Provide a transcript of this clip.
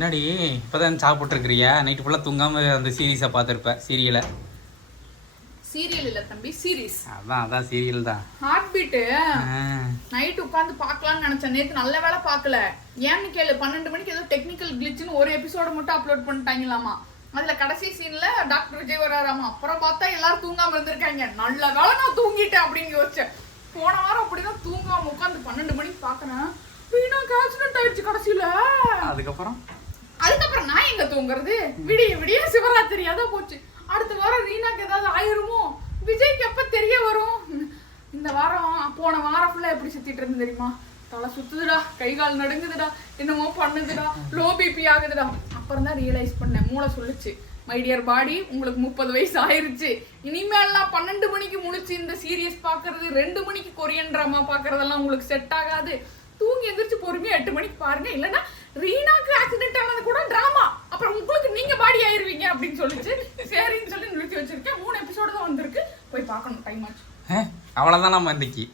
என்னடி இப்பதான் சாப்பிட்டுருக்கிறியா? நைட்டு ஃபுல்லாக தூங்காம அந்த சீரீஸை பார்த்துருப்ப. சீரியலை சீரியல் இல்ல தம்பி, சீரிஸ். அதான் சீரியல் தான். ஹார்ட் பீட்டு நைட் உட்காந்து பார்க்கலாம்னு நினைச்சேன். நேத்து நல்ல வேலை பார்க்கல. ஏன்னு கேளு, 12 மணிக்கு ஏதோ டெக்னிக்கல் கிளிச்னு ஒரு எபிசோட மட்டும் அப்லோட் பண்ணிட்டாங்களாமா. அதுல கடைசி சீன்ல டாக்டர் விஜய் வராராமா. அப்புறம் பார்த்தா எல்லாரும் தூங்காம இருந்திருக்காங்க. நல்ல வேலை நான் தூங்கிட்டேன் அப்படின்னு யோசிச்சேன். போன வாரம் அப்படிதான் தூங்காம உட்காந்து 12 மணிக்கு பாக்குறேன். வீணாக்கு ஆக்சிடென்ட் ஆயிடுச்சு கடைசியில. அதுக்கப்புறம் நான் எங்க தூங்குறது? விடிய விடிய சிவராத்திரி அதான் போச்சு. அடுத்த வாரம் ரீனாக்கு ஏதாவது ஆயிருமோ, விஜய்க்கு எப்ப தெரிய வரும்? இந்த வாரம் போன வாரம் ஃபுல்லா எப்படி சுத்திட்டு இருந்து தெரியுமா? தலை சுத்துதுடா, கை கால் நடுங்குதுடா, என்னமோ பண்ணுதுடா, லோ பிபி ஆகுதுடா. அப்புறம் தான் ரியலைஸ் பண்ணேன். மூளை சொல்லுச்சு, மை டியர் பாடி, உங்களுக்கு 30 வயசு ஆயிருச்சு. இனிமேல்லாம் 12 மணிக்கு முழிச்சு இந்த சீரியஸ் பாக்குறது, 2 மணிக்கு கொரியன் டிராமா பாக்குறதெல்லாம் உங்களுக்கு செட் ஆகாது. தூங்கி எந்திரிச்சு பொறுமையா 8 மணிக்கு பாருங்க. இல்லைன்னா ரீனாக்கு ஆக்சிடென்ட் ஆனது கூட டிராமா, அப்புறம் உங்களுக்கு நீங்க பாடி ஆயிருவீங்க அப்படின்னு சொல்லிச்சு. சரின்னு சொல்லி நிறுத்தி வச்சிருக்கேன். 3 எபிசோடு தான் வந்திருக்கு, போய் பார்க்கணும். டைம் ஆச்சு. அவ்வளவுதான் நம்ம இன்னைக்கு